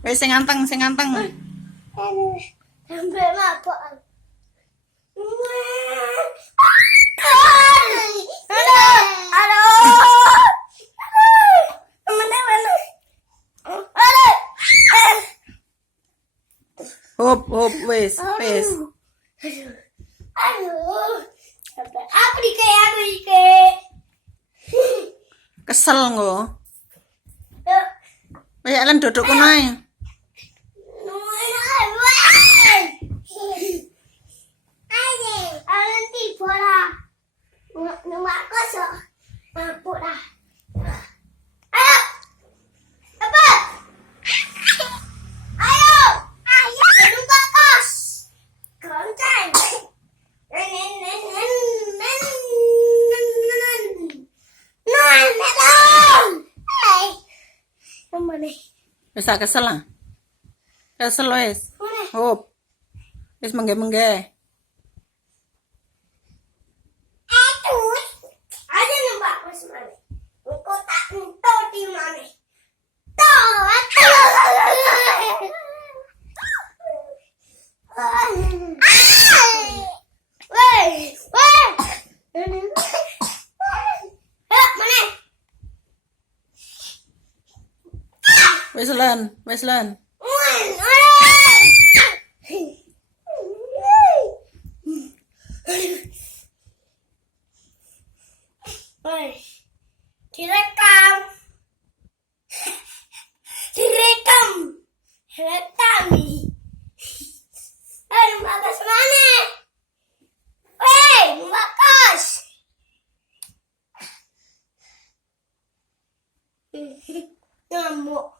Wes sing anteng, sing anteng. Sampai mabok. Hop, hop, wes, wes. Aduh. Sampai aku dikek. Kesel nggo. Wes alen duduk kono ae. Wes kesel ah. Kesel wes. Hop. Wes mengge-mengge. Wes len, wes len.